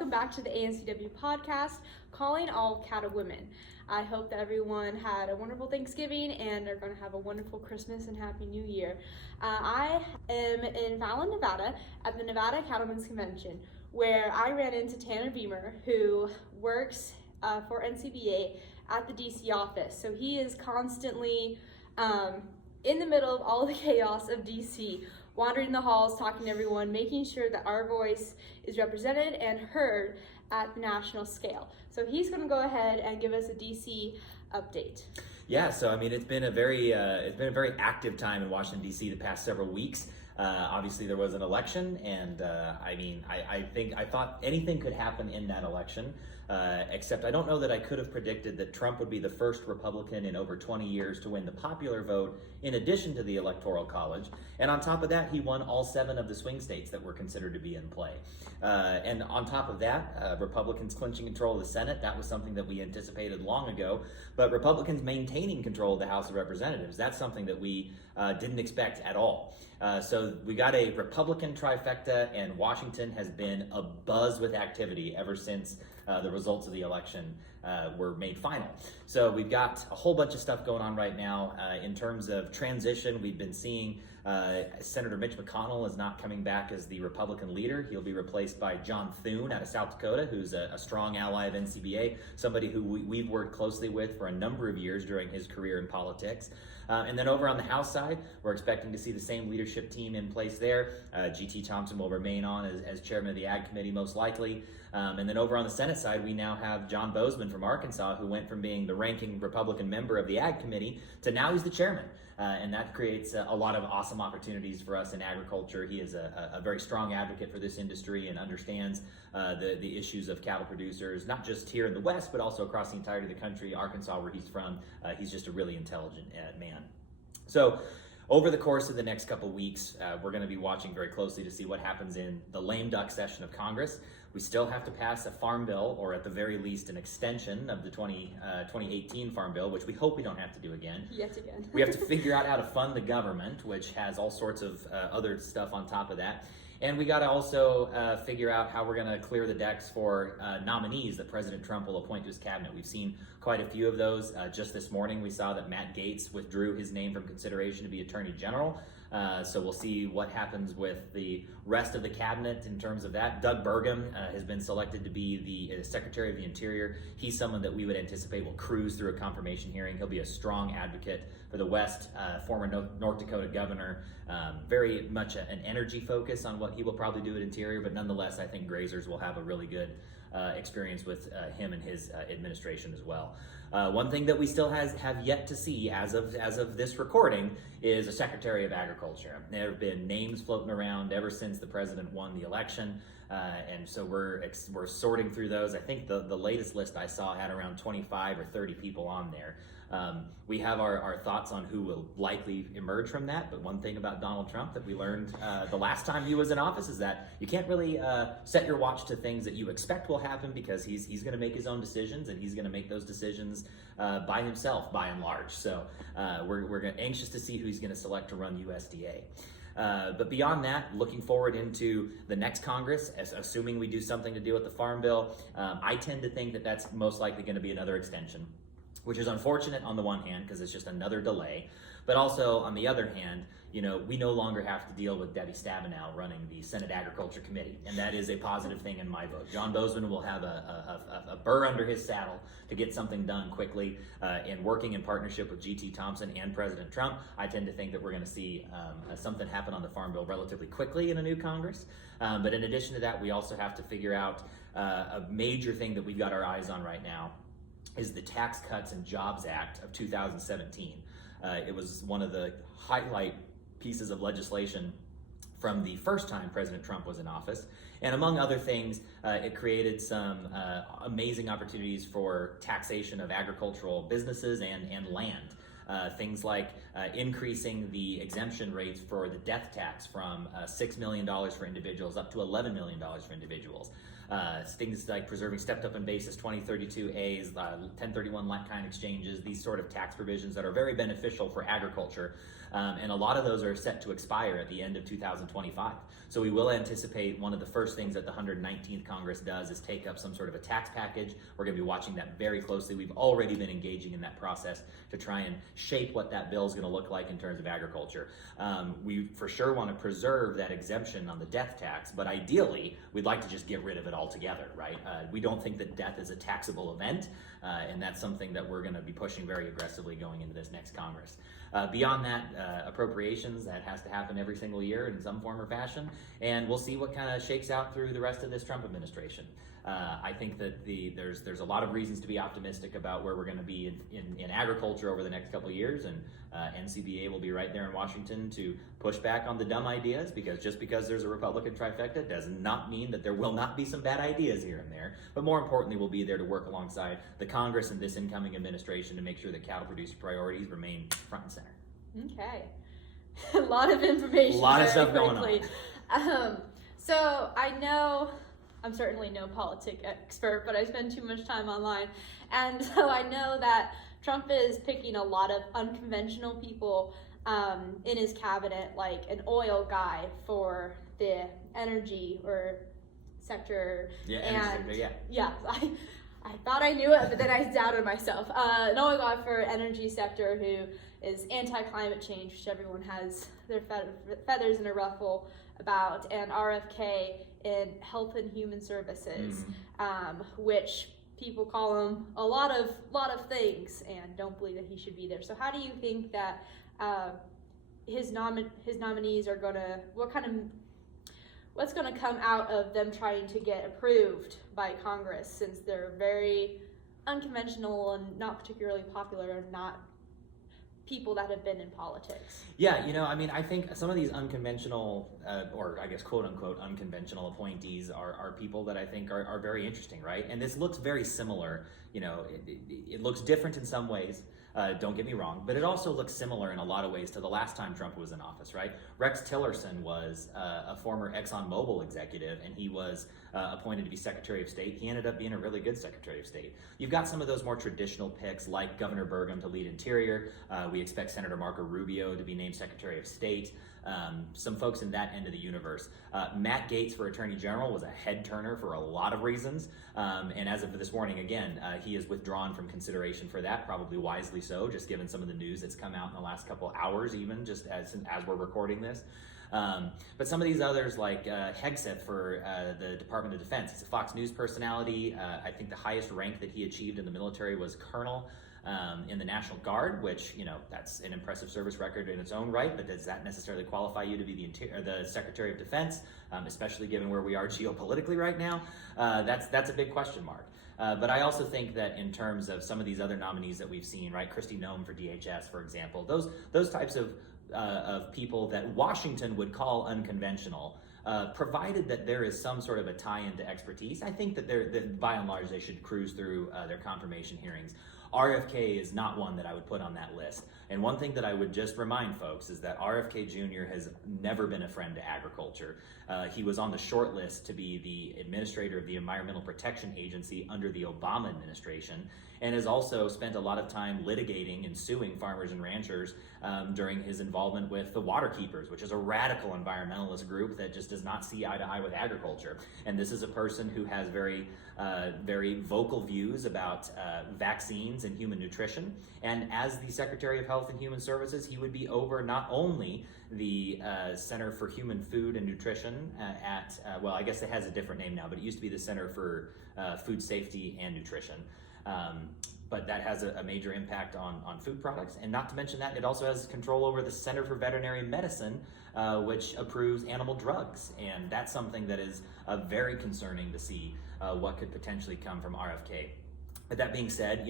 welcome back to the NCBA podcast, Calling All Cattlemen. I hope that everyone had a wonderful Thanksgiving and are going to have a wonderful Christmas and Happy New Year. I am in Fallon, Nevada at the Nevada Cattlemen's Convention, where I ran into Tanner Beymer, who works for NCBA at the D.C. office. So he is constantly in the middle of all the chaos of D.C., wandering the halls, talking to everyone, making sure that our voice is represented and heard at the national scale. So he's going to go ahead and give us a DC update. Yeah, so I mean, it's been a very active time in Washington D.C. the past several weeks. Obviously, there was an election, and I thought anything could happen in that election, except I don't know that I could have predicted that Trump would be the first Republican in over 20 years to win the popular vote in addition to the Electoral College. And on top of that, he won all 7 of the swing states that were considered to be in play. And on top of that, Republicans clinching control of the Senate, that was something that we anticipated long ago. But Republicans maintaining control of the House of Representatives, that's something that we didn't expect at all. So we got a Republican trifecta, and Washington has been abuzz with activity ever since the results of the election were made final. So we've got a whole bunch of stuff going on right now. In terms of transition, we've been seeing Senator Mitch McConnell is not coming back as the Republican leader. He'll be replaced by John Thune out of South Dakota, who's a strong ally of NCBA, somebody who we've worked closely with for a number of years during his career in politics. And then over on the House side, we're expecting to see the same leadership team in place there. G.T. Thompson will remain on as chairman of the Ag Committee, most likely. And then over on the Senate side, we now have John Bozeman from Arkansas, who went from being the ranking Republican member of the Ag Committee to now he's the chairman. And that creates a lot of awesome opportunities for us in agriculture. He is a very strong advocate for this industry and understands the issues of cattle producers, not just here in the West, but also across the entirety of the country. Arkansas, where he's from, he's just a really intelligent man. So over the course of the next couple weeks, we're going to be watching very closely to see what happens in the lame duck session of Congress. We still have to pass a farm bill, or at the very least an extension of the 2018 farm bill, which we hope we don't have to do again. Yet again. We have to figure out how to fund the government, which has all sorts of other stuff on top of that. And we got to also figure out how we're going to clear the decks for nominees that President Trump will appoint to his cabinet. We've seen quite a few of those. Just this morning, we saw that Matt Gaetz withdrew his name from consideration to be Attorney General. So we'll see what happens with the rest of the cabinet in terms of that. Doug Burgum has been selected to be the Secretary of the Interior. He's someone that we would anticipate will cruise through a confirmation hearing. He'll be a strong advocate for the West, former North Dakota governor. Very much an energy focus on what he will probably do at Interior, but nonetheless, I think grazers will have a really good experience with him and his administration as well. One thing that we still have yet to see as of this recording is a Secretary of Agriculture. There have been names floating around ever since the president won the election, and so we're sorting through those. I think the latest list I saw had around 25 or 30 people on there. We have our thoughts on who will likely emerge from that, but one thing about Donald Trump that we learned the last time he was in office is that you can't really set your watch to things that you expect will happen, because he's going to make his own decisions, and he's going to make those decisions by himself, by and large. So we're anxious to see who he's going to select to run USDA. But beyond that, looking forward into the next Congress, assuming we do something to deal with the Farm Bill, I tend to think that that's most likely going to be another extension, which is unfortunate on the one hand because it's just another delay, but also on the other hand, we no longer have to deal with Debbie Stabenow running the Senate Agriculture Committee, and that is a positive thing in my book. John Bozeman will have a burr under his saddle to get something done quickly, and working in partnership with G.T. Thompson and President Trump, I tend to think that we're going to see something happen on the Farm Bill relatively quickly in a new Congress. But in addition to that, we also have to figure out a major thing that we've got our eyes on right now is the Tax Cuts and Jobs Act of 2017. It was one of the highlight pieces of legislation from the first time President Trump was in office. And among other things, it created some amazing opportunities for taxation of agricultural businesses and land. Things like increasing the exemption rates for the death tax from $6 million for individuals up to $11 million for individuals. things like preserving stepped-up and basis 2032As, 1031 like-kind exchanges, these sort of tax provisions that are very beneficial for agriculture. And a lot of those are set to expire at the end of 2025. So we will anticipate one of the first things that the 119th Congress does is take up some sort of a tax package. We're going to be watching that very closely. We've already been engaging in that process to try and shape what that bill is going to look like in terms of agriculture. We for sure want to preserve that exemption on the death tax, but ideally, we'd like to just get rid of it altogether, right? We don't think that death is a taxable event, and that's something that we're going to be pushing very aggressively going into this next Congress. Beyond that, appropriations, that has to happen every single year in some form or fashion, and we'll see what kind of shakes out through the rest of this Trump administration. I think that there's a lot of reasons to be optimistic about where we're going to be in agriculture over the next couple of years, and NCBA will be right there in Washington to push back on the dumb ideas, because just because there's a Republican trifecta does not mean that there will not be some bad ideas here and there. But more importantly, we'll be there to work alongside the Congress and this incoming administration to make sure that cattle producer priorities remain front and center. Okay. A lot of information. A lot of stuff going on. So I know I'm certainly no politic expert, but I spend too much time online. And so I know that Trump is picking a lot of unconventional people in his cabinet, like an oil guy for the energy or sector. Yeah, I thought I knew it, but then I doubted myself. An oil guy for energy sector who is anti-climate change, which everyone has their feathers in a ruffle about, and RFK in health and human services, which people call him a lot of things and don't believe that he should be there. So how do you think that his nominees are gonna, what's gonna come out of them trying to get approved by Congress, since they're very unconventional and not particularly popular and not people that have been in politics? Yeah, I think some of these unconventional, or I guess quote unquote unconventional appointees are people that I think are very interesting, right? And this looks very similar. It looks different in some ways. Don't get me wrong, but it also looks similar in a lot of ways to the last time Trump was in office, right? Rex Tillerson was a former ExxonMobil executive, and he was appointed to be Secretary of State. He ended up being a really good Secretary of State. You've got some of those more traditional picks, like Governor Burgum to lead Interior. We expect Senator Marco Rubio to be named Secretary of State. Some folks in that end of the universe. Matt Gaetz for Attorney General was a head turner for a lot of reasons, and as of this morning, again, he is withdrawn from consideration for that, probably wisely so, just given some of the news that's come out in the last couple hours, even just as we're recording this. But some of these others, like Hegseth for the Department of Defense, he's a Fox News personality. I think the highest rank that he achieved in the military was colonel. In the National Guard, which, that's an impressive service record in its own right, but does that necessarily qualify you to be the Secretary of Defense, especially given where we are geopolitically right now? That's a big question mark. But I also think that in terms of some of these other nominees that we've seen, right, Kristi Noem for DHS, for example, those types of people that Washington would call unconventional, provided that there is some sort of a tie-in to expertise, I think that by and large they should cruise through their confirmation hearings. RFK is not one that I would put on that list. And one thing that I would just remind folks is that RFK Jr. has never been a friend to agriculture. He was on the short list to be the administrator of the Environmental Protection Agency under the Obama administration, and has also spent a lot of time litigating and suing farmers and ranchers during his involvement with the Waterkeepers, which is a radical environmentalist group that just does not see eye to eye with agriculture. And this is a person who has very vocal views about vaccines and human nutrition. And as the Secretary of Health and Human Services, he would be over not only the Center for Human Food and Nutrition well, I guess it has a different name now, but it used to be the Center for Food Safety and Nutrition. But that has a major impact on food products. And not to mention that, it also has control over the Center for Veterinary Medicine, which approves animal drugs. And that's something that is very concerning to see what could potentially come from RFK. But that being said,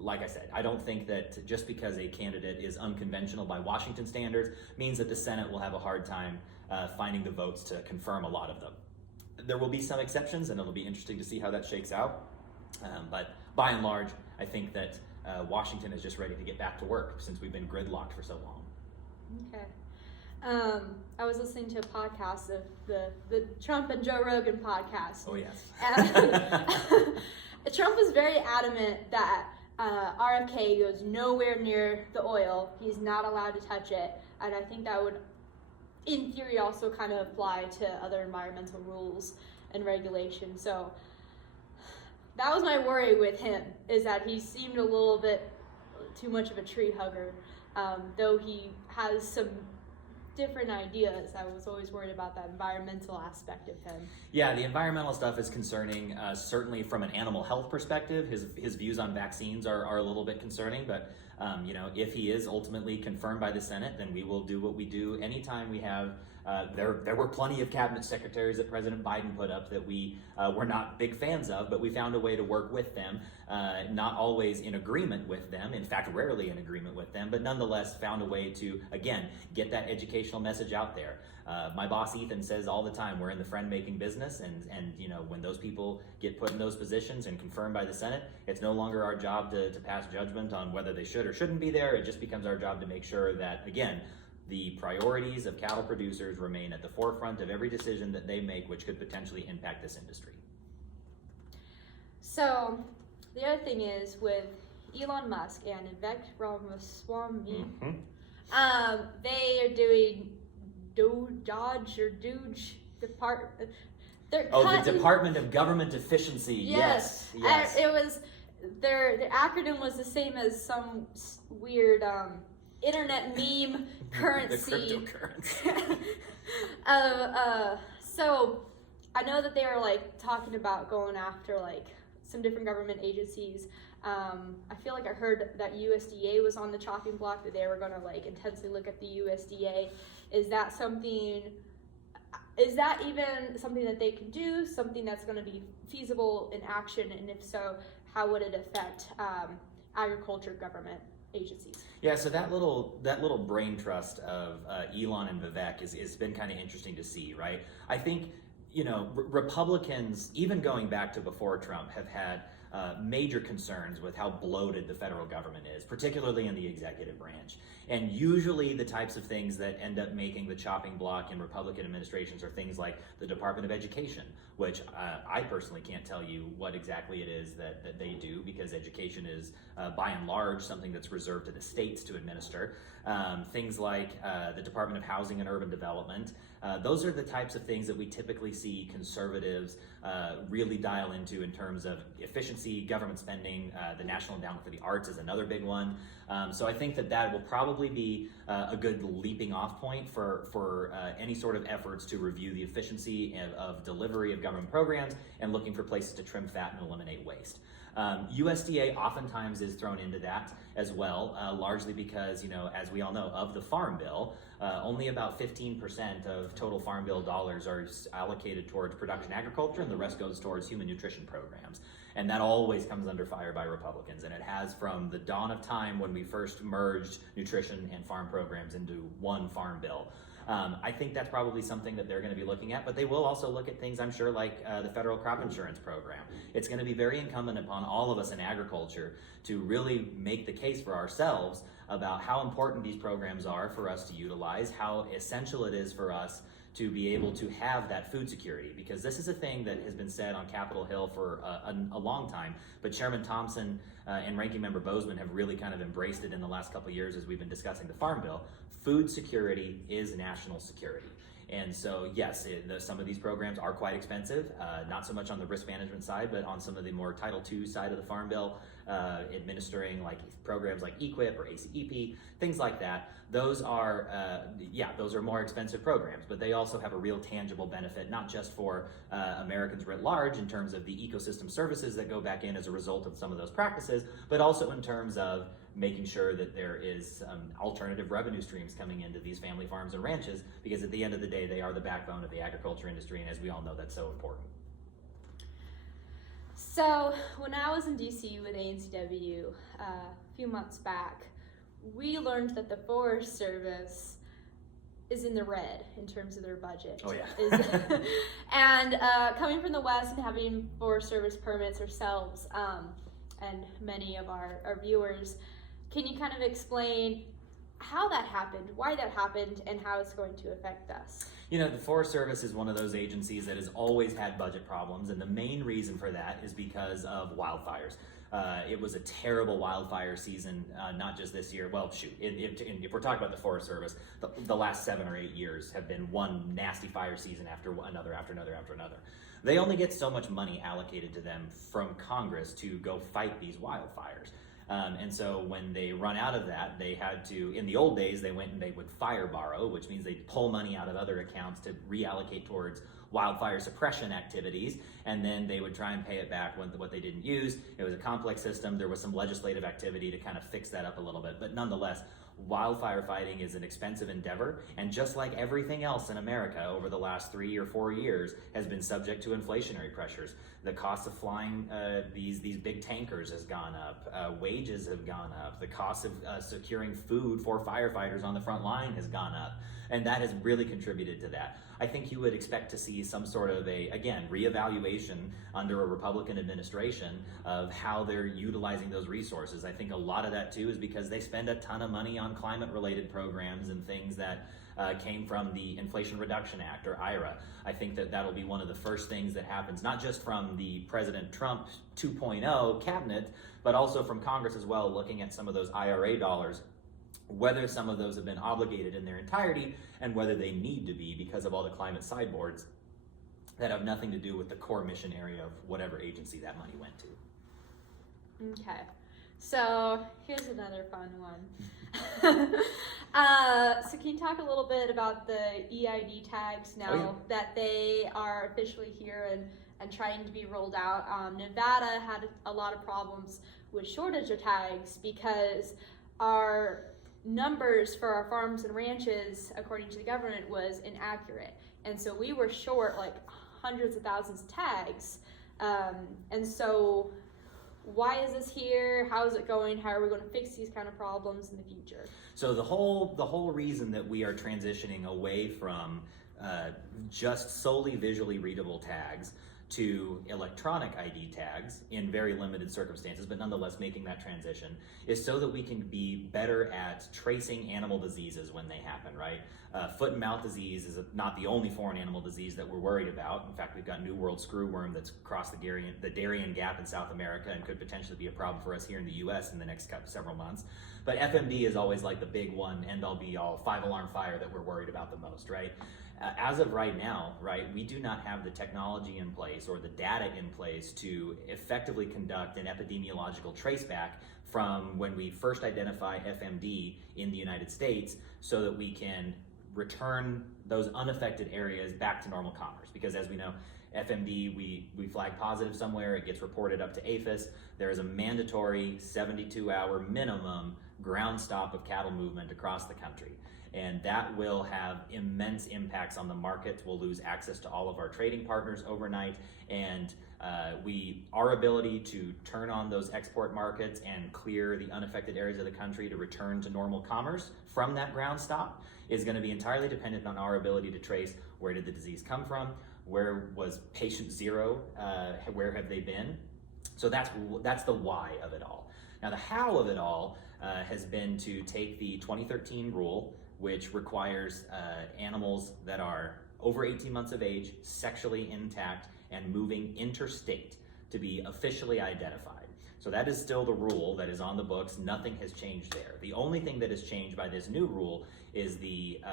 like I said, I don't think that just because a candidate is unconventional by Washington standards means that the Senate will have a hard time finding the votes to confirm a lot of them. There will be some exceptions, and it'll be interesting to see how that shakes out. But by and large, I think that Washington is just ready to get back to work since we've been gridlocked for so long. Okay. I was listening to a podcast of the Trump and Joe Rogan podcast. Oh, yes. And Trump was very adamant that RFK goes nowhere near the oil. He's not allowed to touch it. And I think that would, in theory, also kind of apply to other environmental rules and regulations. So that was my worry with him, is that he seemed a little bit too much of a tree hugger. Though he has some different ideas, I was always worried about that environmental aspect of him. Yeah, the environmental stuff is concerning. Certainly from an animal health perspective, his views on vaccines are a little bit concerning, but if he is ultimately confirmed by the Senate, then we will do what we do anytime we have. There were plenty of cabinet secretaries that President Biden put up that we were not big fans of, but we found a way to work with them, not always in agreement with them, in fact, rarely in agreement with them, but nonetheless found a way to, again, get that educational message out there. My boss, Ethan, says all the time, we're in the friend-making business, and when those people get put in those positions and confirmed by the Senate, it's no longer our job to pass judgment on whether they should or shouldn't be there. It just becomes our job to make sure that, again, the priorities of cattle producers remain at the forefront of every decision that they make, which could potentially impact this industry. So, the other thing is with Elon Musk and Vivek Ramaswamy, they are doing Doge Department. The Department of Government Efficiency. Yes. It was the acronym was the same as some weird internet meme currency. The cryptocurrency. So I know that they were talking about going after some different government agencies. I feel like I heard that USDA was on the chopping block, that they were going to intensely look at the USDA. Is that even something that they can do, something that's going to be feasible in action, and if so, how would it affect agriculture government agencies? Yeah, so that little brain trust of Elon and Vivek has been kind of interesting to see, right? I think Republicans, even going back to before Trump, have had major concerns with how bloated the federal government is, particularly in the executive branch. And usually the types of things that end up making the chopping block in Republican administrations are things like the Department of Education, which I personally can't tell you what exactly it is that they do, because education is by and large something that's reserved to the states to administer. Things like the Department of Housing and Urban Development. Those are the types of things that we typically see conservatives really dial into in terms of efficiency, government spending. The National Endowment for the Arts is another big one. So I think that will probably be a good leaping off point for any sort of efforts to review the efficiency of delivery of government programs and looking for places to trim fat and eliminate waste. USDA oftentimes is thrown into that as well, largely because, as we all know, of the Farm Bill, only about 15% of total Farm Bill dollars are allocated towards production agriculture, and the rest goes towards human nutrition programs. And that always comes under fire by Republicans, and it has from the dawn of time when we first merged nutrition and farm programs into one Farm Bill. I think that's probably something that they're going to be looking at, but they will also look at things, I'm sure, like the federal crop insurance program. It's going to be very incumbent upon all of us in agriculture to really make the case for ourselves about how important these programs are for us to utilize, how essential it is for us to be able to have that food security, because this is a thing that has been said on Capitol Hill for a long time, but Chairman Thompson and Ranking Member Bozeman have really kind of embraced it in the last couple of years as we've been discussing the Farm Bill. Food security is national security. And so, yes, some of these programs are quite expensive, not so much on the risk management side, but on some of the more Title II side of the Farm Bill, administering programs like EQIP or ACEP, things like that. Those are more expensive programs, but they also have a real tangible benefit, not just for Americans writ large in terms of the ecosystem services that go back in as a result of some of those practices, but also in terms of making sure that there is alternative revenue streams coming into these family farms and ranches, because at the end of the day, they are the backbone of the agriculture industry, and as we all know, that's so important. So when I was in D.C. with NCBA a few months back, we learned that the Forest Service is in the red in terms of their budget. Oh, yeah. And coming from the West and having Forest Service permits ourselves, and many of our viewers, can you kind of explain how that happened, why that happened, and how it's going to affect us. You know, the Forest Service is one of those agencies that has always had budget problems, and the main reason for that is because of wildfires. It was a terrible wildfire season, not just this year. Well, shoot, if we're talking about the Forest Service, the last 7 or 8 years have been one nasty fire season after another, after another, after another. They only get so much money allocated to them from Congress to go fight these wildfires. And so when they run out of that, they had to, in the old days, they went and they would fire borrow, which means they'd pull money out of other accounts to reallocate towards wildfire suppression activities, and then they would try and pay it back when what they didn't use. It was a complex system. There was some legislative activity to kind of fix that up a little bit, but nonetheless, wildfire fighting is an expensive endeavor, and just like everything else in America over the last 3 or 4 years has been subject to inflationary pressures. The cost of flying these big tankers has gone up. Wages have gone up. The cost of securing food for firefighters on the front line has gone up, and that has really contributed to that. I think you would expect to see some sort of reevaluation under a Republican administration of how they're utilizing those resources. I think a lot of that too is because they spend a ton of money on climate-related programs and things that came from the Inflation Reduction Act, or IRA. I think that that'll be one of the first things that happens, not just from the President Trump 2.0 cabinet, but also from Congress as well, looking at some of those IRA dollars, whether some of those have been obligated in their entirety and whether they need to be because of all the climate sideboards that have nothing to do with the core mission area of whatever agency that money went to. Okay, so here's another fun one. So can you talk a little bit about the EID tags now that they are officially here and trying to be rolled out? Nevada had a lot of problems with shortage of tags because our numbers for our farms and ranches, according to the government, was inaccurate. And so we were short like hundreds of thousands of tags. And so why is this here? How is it going? How are we going to fix these kind of problems in the future? So the whole reason that we are transitioning away from just solely visually readable tags to electronic ID tags in very limited circumstances, but nonetheless making that transition, is so that we can be better at tracing animal diseases when they happen, right? Foot and mouth disease is not the only foreign animal disease that we're worried about. In fact, we've got New World screwworm that's crossed the Darien Gap in South America and could potentially be a problem for us here in the US in the next several months. But FMD is always like the big one, end all be all, 5-alarm fire that we're worried about the most, right? As of right now, right, we do not have the technology in place or the data in place to effectively conduct an epidemiological traceback from when we first identify FMD in the United States so that we can return those unaffected areas back to normal commerce. Because as we know, FMD, we flag positive somewhere, it gets reported up to APHIS. There is a mandatory 72-hour minimum ground stop of cattle movement across the country. And that will have immense impacts on the markets. We'll lose access to all of our trading partners overnight, and our ability to turn on those export markets and clear the unaffected areas of the country to return to normal commerce from that ground stop is going to be entirely dependent on our ability to trace where did the disease come from, where was patient zero, where have they been. So that's the why of it all. Now the how of it all has been to take the 2013 rule, which requires animals that are over 18 months of age, sexually intact, and moving interstate to be officially identified. So that is still the rule that is on the books. Nothing has changed there. The only thing that has changed by this new rule is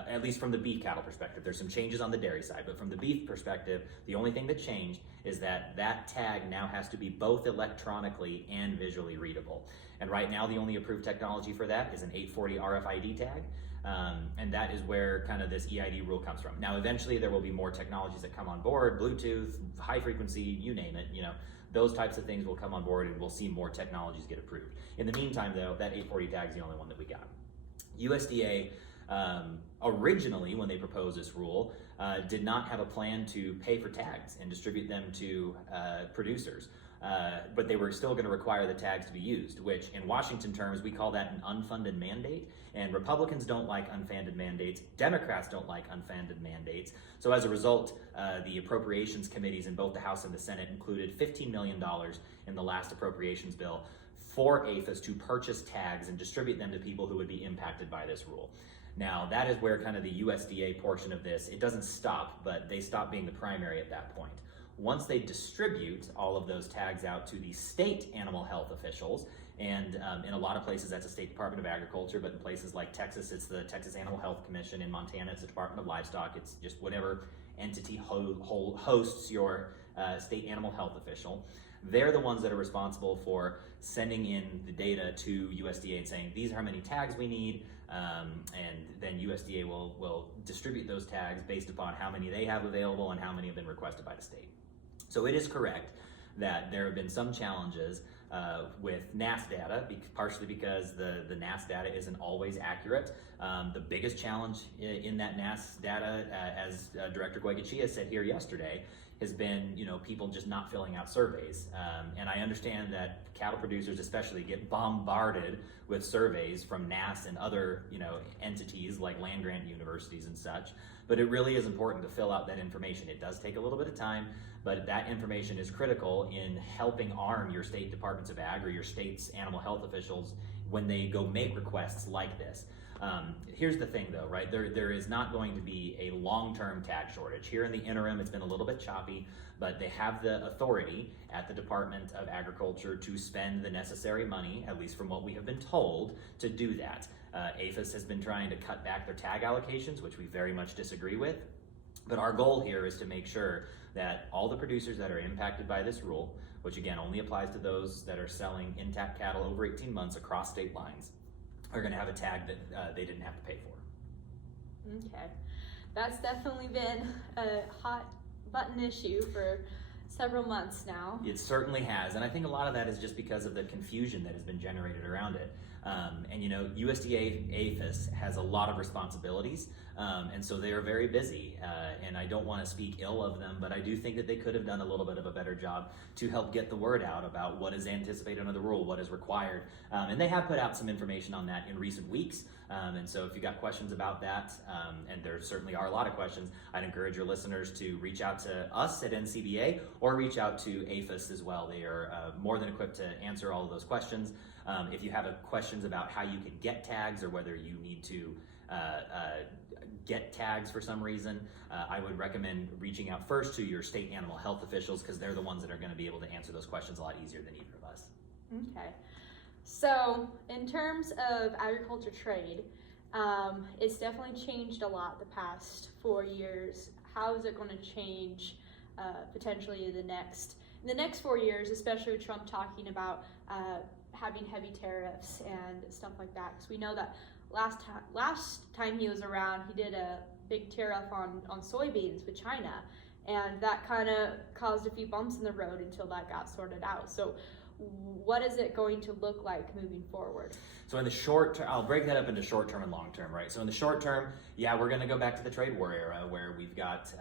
at least from the beef cattle perspective, there's some changes on the dairy side, but from the beef perspective, the only thing that changed is that tag now has to be both electronically and visually readable. And right now, the only approved technology for that is an 840 RFID tag. And that is where kind of this EID rule comes from. Now, eventually there will be more technologies that come on board, Bluetooth, high frequency, you name it, those types of things will come on board and we'll see more technologies get approved. In the meantime though, that 840 tag is the only one that we got. USDA, originally when they proposed this rule, did not have a plan to pay for tags and distribute them to producers. But they were still going to require the tags to be used, which in Washington terms, we call that an unfunded mandate. And Republicans don't like unfunded mandates. Democrats don't like unfunded mandates. So as a result, the appropriations committees in both the House and the Senate included $15 million in the last appropriations bill for APHIS to purchase tags and distribute them to people who would be impacted by this rule. Now, that is where kind of the USDA portion of this, it doesn't stop, but they stop being the primary at that point. Once they distribute all of those tags out to the state animal health officials, and in a lot of places that's the State Department of Agriculture, but in places like Texas, it's the Texas Animal Health Commission. In Montana, it's the Department of Livestock. It's just whatever entity hosts your state animal health official. They're the ones that are responsible for sending in the data to USDA and saying, these are how many tags we need, and then USDA will distribute those tags based upon how many they have available and how many have been requested by the state. So it is correct that there have been some challenges with NAS data, partially because the NAS data isn't always accurate. The biggest challenge in that NAS data, as Director Goycochea said here yesterday, has been, people just not filling out surveys. And I understand that cattle producers especially get bombarded with surveys from NAS and other, entities like land-grant universities and such. But it really is important to fill out that information. It does take a little bit of time, but that information is critical in helping arm your state departments of ag or your state's animal health officials when they go make requests like this. Here's the thing though, right? There is not going to be a long-term tag shortage. Here in the interim, it's been a little bit choppy, but they have the authority at the Department of Agriculture to spend the necessary money, at least from what we have been told, to do that. APHIS has been trying to cut back their tag allocations, which we very much disagree with. But our goal here is to make sure that all the producers that are impacted by this rule, which again only applies to those that are selling intact cattle over 18 months across state lines, are going to have a tag that they didn't have to pay for. Okay, that's definitely been a hot button issue for several months now. It certainly has, and I think a lot of that is just because of the confusion that has been generated around it. And USDA APHIS has a lot of responsibilities, and so they are very busy, and I don't want to speak ill of them, but I do think that they could have done a little bit of a better job to help get the word out about what is anticipated under the rule, what is required, and they have put out some information on that in recent weeks, and so if you got questions about that, and there certainly are a lot of questions, I'd encourage your listeners to reach out to us at NCBA or reach out to APHIS as well. They are more than equipped to answer all of those questions. If you have questions about how you can get tags or whether you need to get tags for some reason, I would recommend reaching out first to your state animal health officials because they're the ones that are going to be able to answer those questions a lot easier than either of us. Okay. So in terms of agriculture trade, it's definitely changed a lot the past 4 years. How is it going to change potentially in the next 4 years, especially with Trump talking about having heavy tariffs and stuff like that? Because we know that last time he was around, he did a big tariff on soybeans with China, and that kind of caused a few bumps in the road until that got sorted out. So what is it going to look like moving forward? So in the short term, I'll break that up into short term and long term, right? So in the short term, yeah, we're going to go back to the trade war era where we've got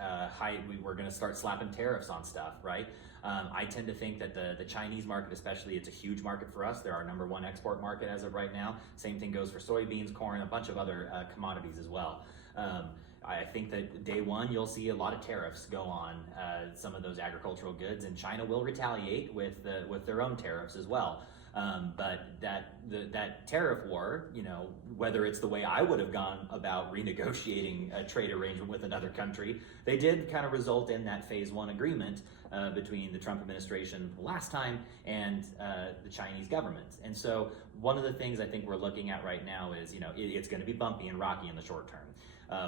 we're going to start slapping tariffs on stuff, right? I tend to think that the Chinese market especially, it's a huge market for us. They're our #1 export market as of right now. Same thing goes for soybeans, corn, a bunch of other commodities as well. I think that day one, you'll see a lot of tariffs go on some of those agricultural goods, and China will retaliate with their own tariffs as well. But that tariff war, whether it's the way I would have gone about renegotiating a trade arrangement with another country, they did kind of result in that phase 1 agreement between the Trump administration last time and the Chinese government. And so one of the things I think we're looking at right now is, it's going to be bumpy and rocky in the short term.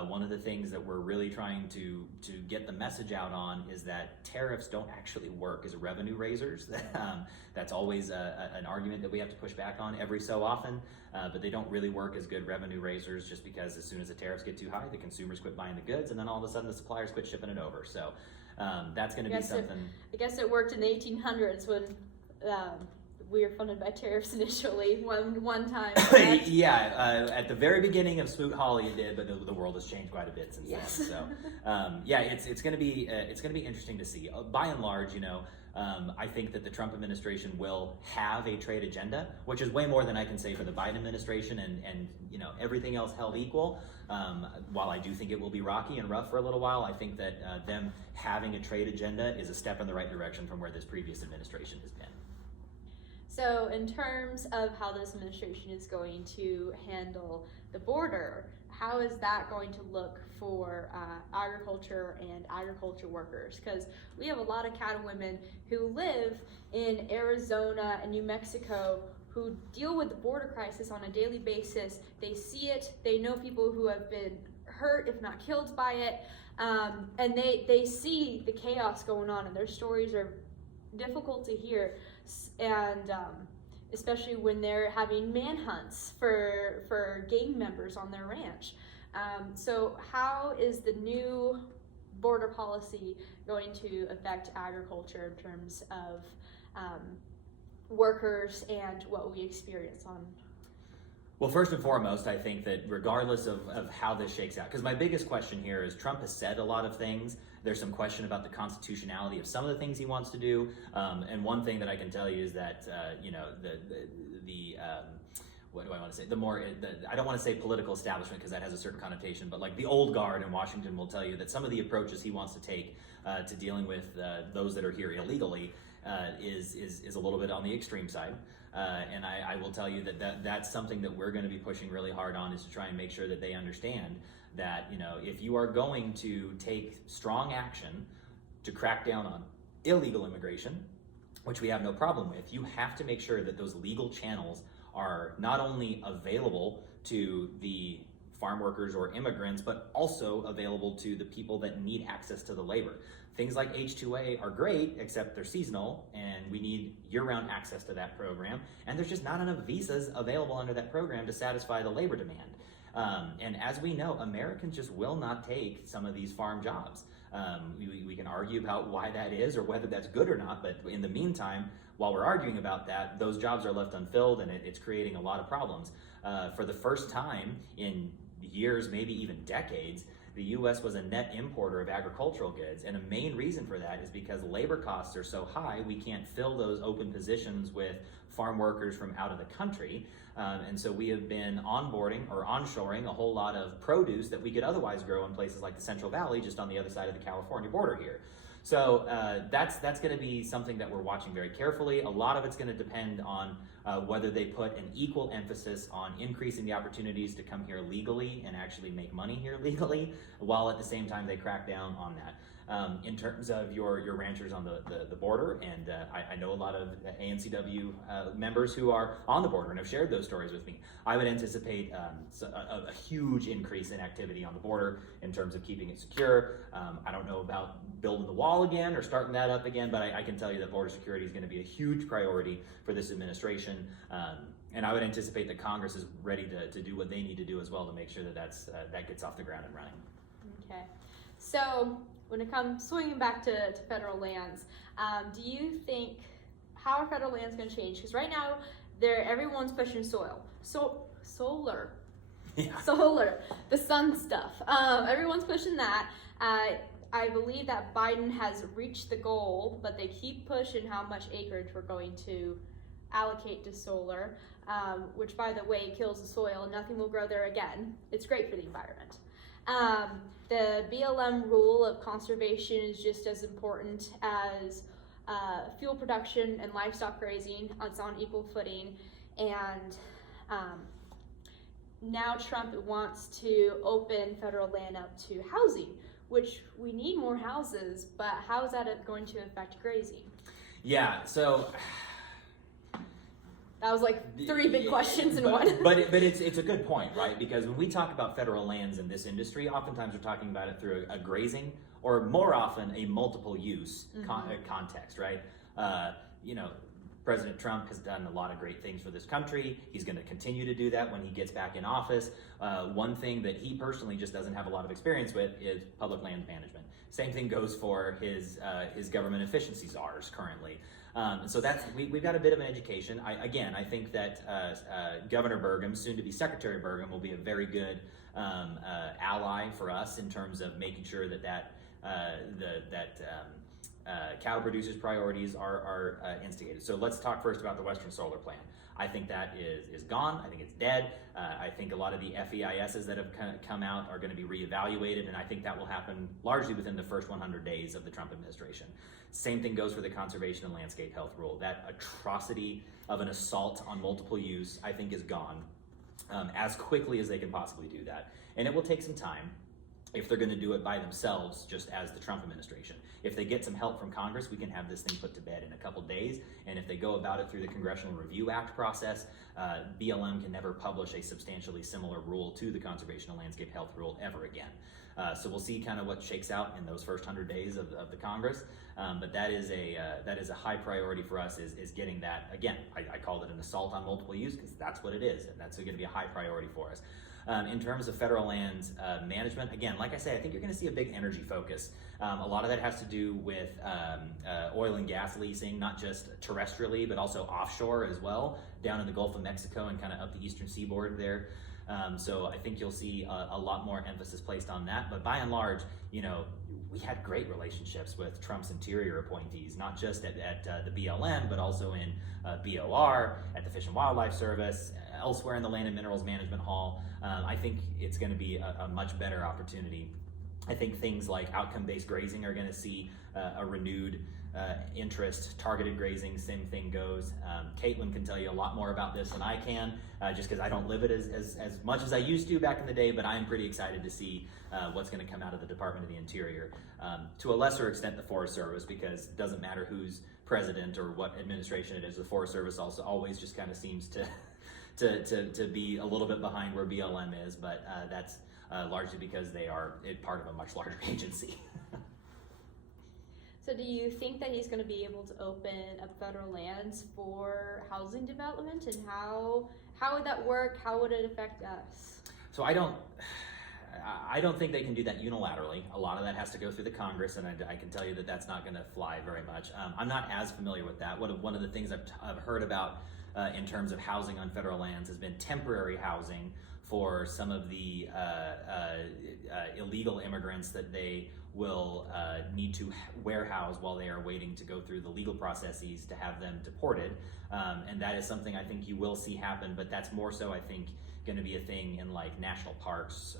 One of the things that we're really trying to get the message out on is that tariffs don't actually work as revenue raisers. That's always an argument that we have to push back on every so often, but they don't really work as good revenue raisers just because as soon as the tariffs get too high, the consumers quit buying the goods, and then all of a sudden the suppliers quit shipping it over. So that's going to be something. I guess it worked in the 1800s when we were funded by tariffs initially one time. Yeah, at the very beginning of Smoot Hawley it did, but the world has changed quite a bit since then. So yeah, it's going to be interesting to see. By and large, I think that the Trump administration will have a trade agenda, which is way more than I can say for the Biden administration, and everything else held equal. While I do think it will be rocky and rough for a little while, I think that them having a trade agenda is a step in the right direction from where this previous administration has been. So, in terms of how this administration is going to handle the border, how is that going to look for agriculture and agriculture workers? Because we have a lot of cattlewomen who live in Arizona and New Mexico who deal with the border crisis on a daily basis. They see it, they know people who have been hurt, if not killed by it, and they see the chaos going on, and their stories are difficult to hear, and especially when they're having manhunts for gang members on their ranch. So how is the new border policy going to affect agriculture in terms of workers and what we experience on? Well, first and foremost, I think that regardless of how this shakes out, because my biggest question here is Trump has said a lot of things. There's some question about the constitutionality of some of the things he wants to do. And one thing that I can tell you is that, what do I want to say? I don't want to say political establishment because that has a certain connotation, but like the old guard in Washington will tell you that some of the approaches he wants to take to dealing with those that are here illegally is a little bit on the extreme side. And I will tell you that's something that we're going to be pushing really hard on, is to try and make sure that they understand that, if you are going to take strong action to crack down on illegal immigration, which we have no problem with, you have to make sure that those legal channels are not only available to the farm workers or immigrants, but also available to the people that need access to the labor. Things like H-2A are great, except they're seasonal, and we need year-round access to that program, and there's just not enough visas available under that program to satisfy the labor demand. And as we know, Americans just will not take some of these farm jobs. We can argue about why that is or whether that's good or not, but in the meantime, while we're arguing about that, those jobs are left unfilled, and it's creating a lot of problems. For the first time in years, maybe even decades, the U.S. was a net importer of agricultural goods, and a main reason for that is because labor costs are so high, we can't fill those open positions with farm workers from out of the country, and so we have been onboarding or onshoring a whole lot of produce that we could otherwise grow in places like the Central Valley, just on the other side of the California border here. So that's going to be something that we're watching very carefully. A lot of it's going to depend on whether they put an equal emphasis on increasing the opportunities to come here legally and actually make money here legally, while at the same time they crack down on that. In terms of your ranchers on the border, and I know a lot of ANCW members who are on the border and have shared those stories with me. I would anticipate a huge increase in activity on the border in terms of keeping it secure. I don't know about building the wall again or starting that up again, but I can tell you that border security is going to be a huge priority for this administration. And I would anticipate that Congress is ready to do what they need to do as well to make sure that that gets off the ground and running. Okay, so when it comes swinging back to federal lands, do you think how are federal lands going to change? Because right now, everyone's pushing solar, the sun stuff. Everyone's pushing that. I believe that Biden has reached the goal, but they keep pushing how much acreage we're going to allocate to solar, which, by the way, kills the soil and nothing will grow there again. It's great for the environment. The BLM rule of conservation is just as important as fuel production and livestock grazing. It's on equal footing. And now Trump wants to open federal land up to housing, which we need more houses, but how is that going to affect grazing? Yeah, so that was like three big questions in one. But it's a good point, right? Because when we talk about federal lands in this industry, oftentimes we're talking about it through a grazing, or more often a multiple use context, right? President Trump has done a lot of great things for this country. He's going to continue to do that when he gets back in office. One thing that he personally just doesn't have a lot of experience with is public land management. Same thing goes for his government efficiency czars currently. So we've got a bit of an education. I think that Governor Burgum, soon to be Secretary Burgum, will be a very good ally for us in terms of making sure that cattle producers' priorities are instigated. So let's talk first about the Western Solar Plan. I think that is gone. I think it's dead. I think a lot of the FEISs that have come out are going to be reevaluated, and I think that will happen largely within the first 100 days of the Trump administration. Same thing goes for the Conservation and Landscape Health Rule. That atrocity of an assault on multiple use, I think, is gone as quickly as they can possibly do that. And it will take some time if they're going to do it by themselves, just as the Trump administration. If they get some help from Congress, we can have this thing put to bed in a couple days. And if they go about it through the Congressional Review Act process, BLM can never publish a substantially similar rule to the Conservation and Landscape Health Rule ever again. So we'll see kind of what shakes out in those first 100 days of the Congress. But that is a high priority for us, is getting that. Again, I called it an assault on multiple use because that's what it is, and that's going to be a high priority for us. In terms of federal lands management, again, like I say, I think you're going to see a big energy focus. A lot of that has to do with oil and gas leasing, not just terrestrially, but also offshore as well, down in the Gulf of Mexico and kind of up the eastern seaboard there. So I think you'll see a lot more emphasis placed on that. But by and large, we had great relationships with Trump's interior appointees, not just at the BLM, but also in BOR, at the Fish and Wildlife Service, elsewhere in the Land and Minerals Management Hall. I think it's going to be a much better opportunity. I think things like outcome-based grazing are going to see a renewed interest. Targeted grazing, same thing goes. Caitlin can tell you a lot more about this than I can, just because I don't live it as much as I used to back in the day, but I'm pretty excited to see what's going to come out of the Department of the Interior. To a lesser extent, the Forest Service, because it doesn't matter who's president or what administration it is, the Forest Service also always just kind of seems to be a little bit behind where BLM is, but that's largely because they are part of a much larger agency. So do you think that he's going to be able to open up federal lands for housing development, and how would that work? How would it affect us? So I don't think they can do that unilaterally. A lot of that has to go through the Congress, and I can tell you that that's not going to fly very much. I'm not as familiar with that. One of the things I've heard about in terms of housing on federal lands has been temporary housing for some of the illegal immigrants that they will need to warehouse while they are waiting to go through the legal processes to have them deported. And that is something I think you will see happen, but that's more so, I think, going to be a thing in like national parks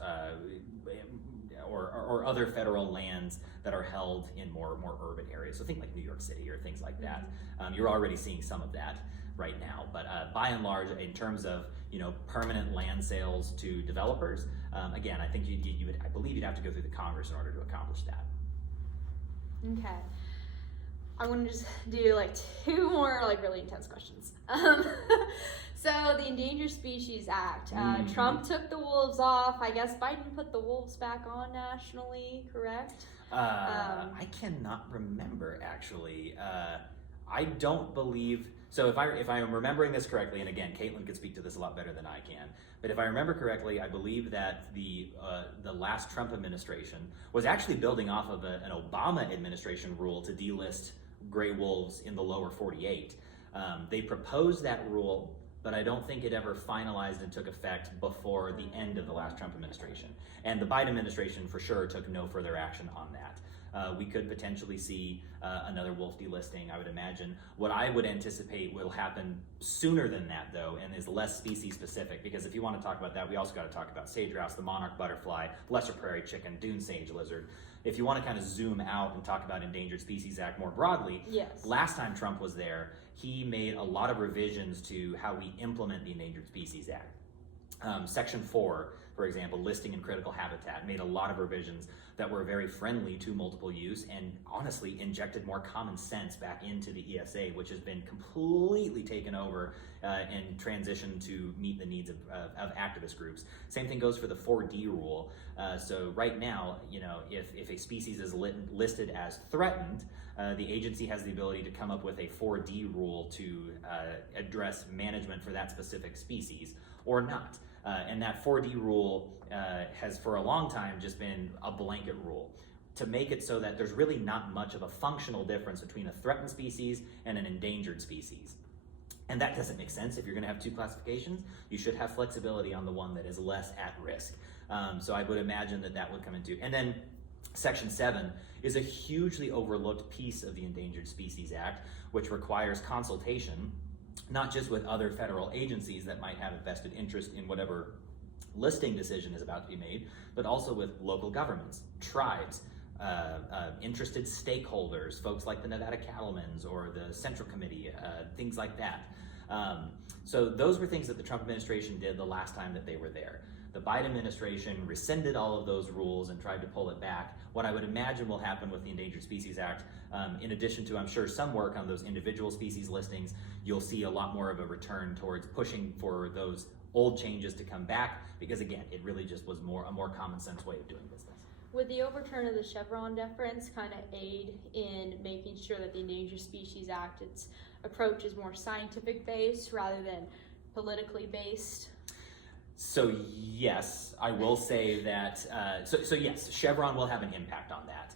or other federal lands that are held in more urban areas. So think like New York City or things like that. You're already seeing some of that right now, but by and large, in terms of permanent land sales to developers, again, I think I believe you'd have to go through the Congress in order to accomplish that. Okay, I want to just do like two more really intense questions. So the Endangered Species Act, Trump took the wolves off. I guess Biden put the wolves back on nationally, correct? I cannot remember actually. I don't believe. So if I am remembering this correctly, and again, Caitlin could speak to this a lot better than I can, but if I remember correctly, I believe that the last Trump administration was actually building off of an Obama administration rule to delist gray wolves in the lower 48. They proposed that rule, but I don't think it ever finalized and took effect before the end of the last Trump administration. And the Biden administration for sure took no further action on that. We could potentially see another wolf delisting, I would imagine. What I would anticipate will happen sooner than that, though, and is less species specific, because if you want to talk about that, we also got to talk about sage grouse, the monarch butterfly, lesser prairie chicken, dune sage lizard. If you want to kind of zoom out and talk about Endangered Species Act more broadly, yes. Last time Trump was there, he made a lot of revisions to how we implement the Endangered Species Act. Section 4, for example, listing and critical habitat, made a lot of revisions that were very friendly to multiple use and honestly injected more common sense back into the ESA, which has been completely taken over and transitioned to meet the needs of activist groups. Same thing goes for the 4D rule. So right now, if a species is listed as threatened, the agency has the ability to come up with a 4D rule to address management for that specific species or not. And that 4D rule has for a long time just been a blanket rule to make it so that there's really not much of a functional difference between a threatened species and an endangered species. And that doesn't make sense. If you're going to have two classifications, you should have flexibility on the one that is less at risk. So I would imagine that would come into. And then Section 7 is a hugely overlooked piece of the Endangered Species Act, which requires consultation not just with other federal agencies that might have a vested interest in whatever listing decision is about to be made, but also with local governments, tribes, interested stakeholders, folks like the Nevada Cattlemen or the Central Committee, things like that. So those were things that the Trump administration did the last time that they were there. The Biden administration rescinded all of those rules and tried to pull it back. What I would imagine will happen with the Endangered Species Act, in addition to, I'm sure, some work on those individual species listings, you'll see a lot more of a return towards pushing for those old changes to come back, because again, it really just was a more common sense way of doing business. Would the overturn of the Chevron deference kind of aid in making sure that the Endangered Species Act, its approach is more scientific based rather than politically based? So yes, I will say that, so yes, Chevron will have an impact on that.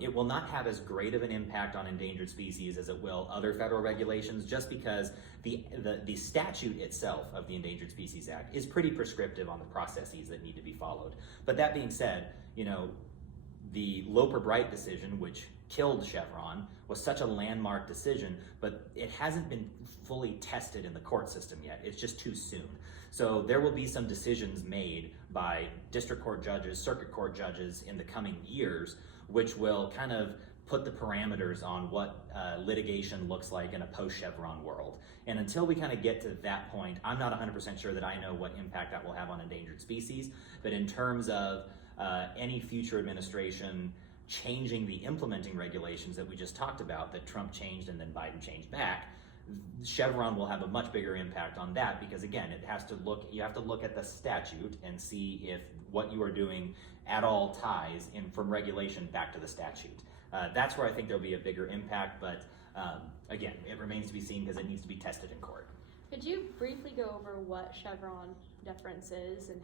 It will not have as great of an impact on endangered species as it will other federal regulations, just because the statute itself of the Endangered Species Act is pretty prescriptive on the processes that need to be followed. But that being said, the Loper-Bright decision, which killed Chevron, was such a landmark decision, but it hasn't been fully tested in the court system yet. It's just too soon. So there will be some decisions made by district court judges, circuit court judges in the coming years, which will kind of put the parameters on what litigation looks like in a post-Chevron world. And until we kind of get to that point, I'm not 100% sure that I know what impact that will have on endangered species. But in terms of any future administration changing the implementing regulations that we just talked about, that Trump changed and then Biden changed back, Chevron will have a much bigger impact on that, because again, you have to look at the statute and see if what you are doing at all ties in from regulation back to the statute. That's where I think there'll be a bigger impact, but again, it remains to be seen because it needs to be tested in court. Could you briefly go over what Chevron deference is and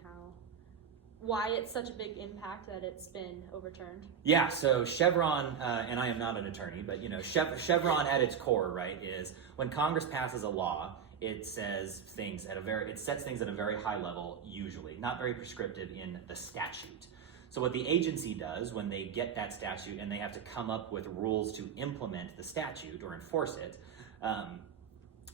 why it's such a big impact that it's been overturned? Yeah, so Chevron, and I am not an attorney, but Chevron at its core, right, is when Congress passes a law, it says things it sets things at a very high level, usually, not very prescriptive in the statute. So what the agency does when they get that statute and they have to come up with rules to implement the statute or enforce it,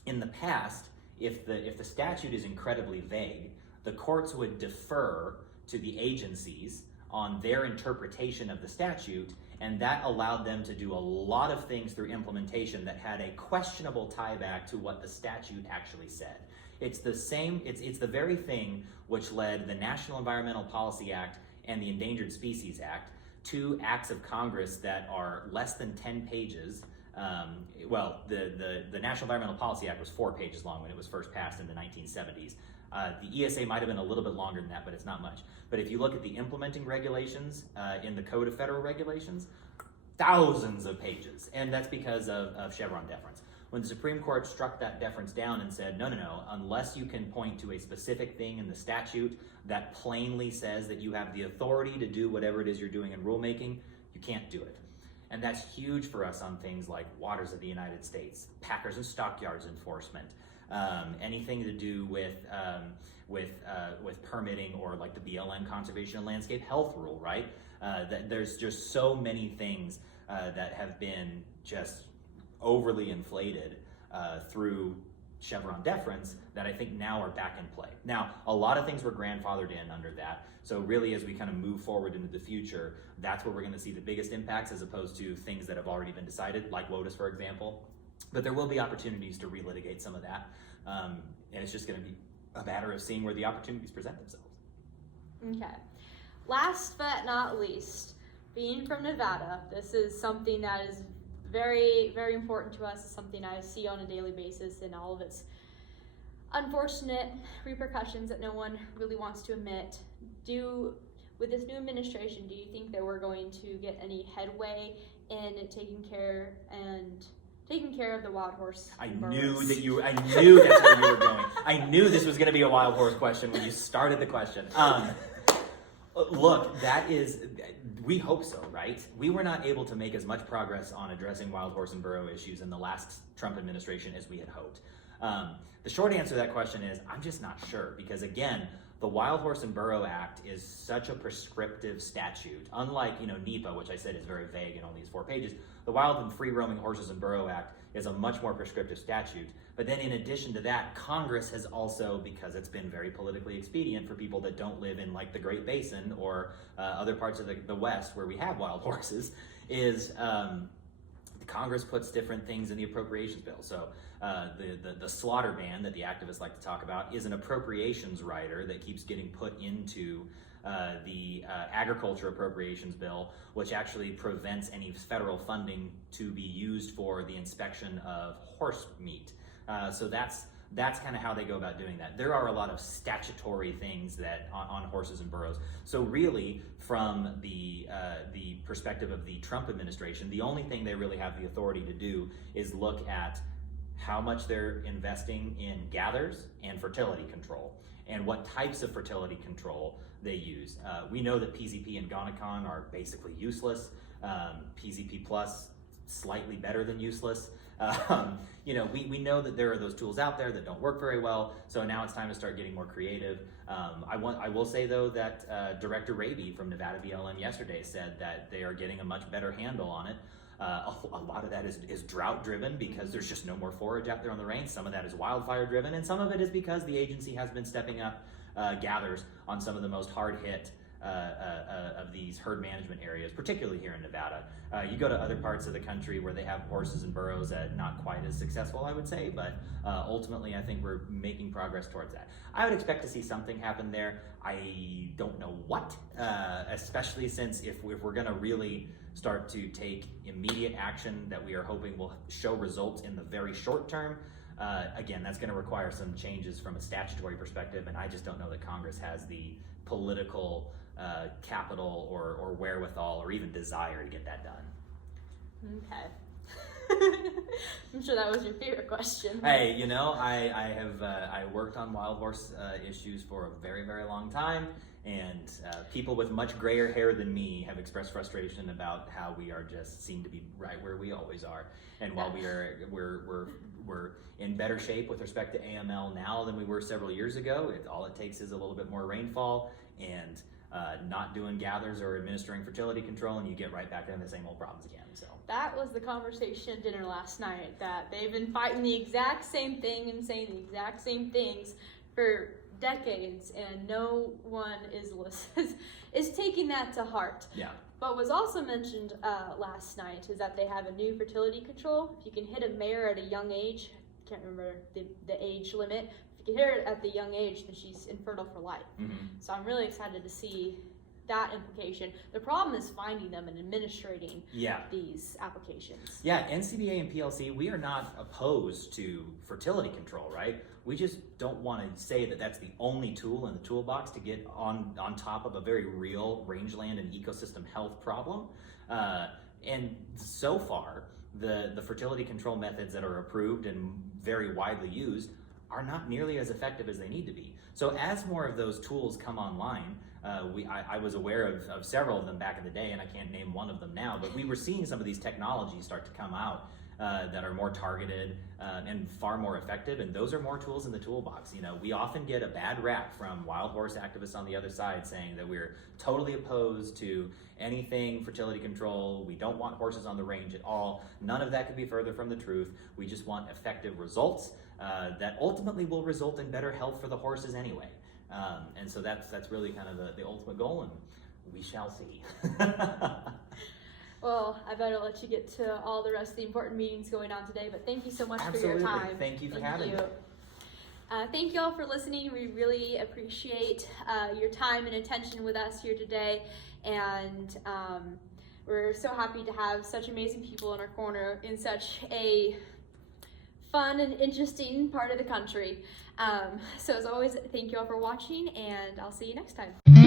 in the past, if the statute is incredibly vague, the courts would defer to the agencies on their interpretation of the statute, and that allowed them to do a lot of things through implementation that had a questionable tie back to what the statute actually said. It's the very thing which led the National Environmental Policy Act and the Endangered Species Act, two acts of Congress that are less than 10 pages. The National Environmental Policy Act was 4 pages long when it was first passed in the 1970s. The ESA might have been a little bit longer than that, but it's not much. But if you look at the implementing regulations in the Code of Federal Regulations, thousands of pages, and that's because of Chevron deference. When the Supreme Court struck that deference down and said, no, unless you can point to a specific thing in the statute that plainly says that you have the authority to do whatever it is you're doing in rulemaking, you can't do it. And that's huge for us on things like waters of the United States, packers and stockyards enforcement, anything to do with permitting, or like the BLM Conservation and Landscape Health Rule, right? That there's just so many things that have been just overly inflated through Chevron deference that I think now are back in play. Now, a lot of things were grandfathered in under that. So really, as we kind of move forward into the future, that's where we're going to see the biggest impacts, as opposed to things that have already been decided, like WOTUS, for example. But there will be opportunities to relitigate some of that. And it's just going to be a matter of seeing where the opportunities present themselves. Okay. Last but not least, being from Nevada, this is something that is very, very important to us. It's something I see on a daily basis in all of its unfortunate repercussions that no one really wants to admit. With this new administration, do you think that we're going to get any headway in taking care of the wild horse? I knew that's where you were going. I knew this was going to be a wild horse question when you started the question. Look, we hope so, right? We were not able to make as much progress on addressing wild horse and burrow issues in the last Trump administration as we had hoped. The short answer to that question is, I'm just not sure, because again, the Wild Horse and Burrow Act is such a prescriptive statute. Unlike, NEPA, which I said is very vague and only has 4 pages, the Wild and Free Roaming Horses and Burrow Act is a much more prescriptive statute But then in addition to that, Congress has also, because it's been very politically expedient for people that don't live in like the Great Basin or other parts of the West where we have wild horses, is Congress puts different things in the appropriations bill. So the slaughter ban that the activists like to talk about is an appropriations rider that keeps getting put into the agriculture appropriations bill, which actually prevents any federal funding to be used for the inspection of horse meat. So that's kind of how they go about doing that. There are a lot of statutory things that on horses and burros. So really, from the perspective of the Trump administration, the only thing they really have the authority to do is look at how much they're investing in gathers and fertility control, and what types of fertility control they use. We know that PZP and Gonacon are basically useless. PZP Plus, slightly better than useless. We know that there are those tools out there that don't work very well, so now it's time to start getting more creative. I will say though that Director Raby from Nevada BLM yesterday said that they are getting a much better handle on it. A lot of that is drought driven because there's just no more forage out there on the range. Some of that is wildfire driven, and some of it is because the agency has been stepping up gathers on some of the most hard hit of these herd management areas, particularly here in Nevada. You go to other parts of the country where they have horses and burros not quite as successful, I would say, but ultimately I think we're making progress towards that. I would expect to see something happen there. I don't know what, especially since if we're gonna really start to take immediate action that we are hoping will show results in the very short term. Again, that's gonna require some changes from a statutory perspective, and I just don't know that Congress has the political capital or wherewithal or even desire to get that done. Okay. I'm sure that was your favorite question. Hey, I worked on wild horse issues for a very, very long time, and people with much grayer hair than me have expressed frustration about how we are just seem to be right where we always are. And while we're in better shape with respect to AML now than we were several years ago, all it takes is a little bit more rainfall and not doing gathers or administering fertility control, and you get right back into the same old problems again. So that was the conversation at dinner last night, that they've been fighting the exact same thing and saying the exact same things for decades, and no one is taking that to heart. Yeah. But was also mentioned last night is that they have a new fertility control. If you can hit a mare at a young age, I can't remember the age limit, if you can hit her at the young age, then she's infertile for life. Mm-hmm. So I'm really excited to see that implication. The problem is finding them and administrating these applications. Yeah, NCBA and PLC, we are not opposed to fertility control, right? We just don't want to say that that's the only tool in the toolbox to get on top of a very real rangeland and ecosystem health problem. And so far, the fertility control methods that are approved and very widely used are not nearly as effective as they need to be. So as more of those tools come online, I was aware of several of them back in the day, and I can't name one of them now, but we were seeing some of these technologies start to come out that are more targeted and far more effective, and those are more tools in the toolbox. We often get a bad rap from wild horse activists on the other side saying that we're totally opposed to anything fertility control. We don't want horses on the range at all. None of that could be further from the truth. We just want effective results that ultimately will result in better health for the horses anyway. And so that's really kind of the ultimate goal, and we shall see. Well, I better let you get to all the rest of the important meetings going on today, but thank you so much Absolutely. For your time. Thank you for having me. Thank you all for listening. We really appreciate your time and attention with us here today, and we're so happy to have such amazing people in our corner in such a fun and interesting part of the country. So as always, thank you all for watching, and I'll see you next time.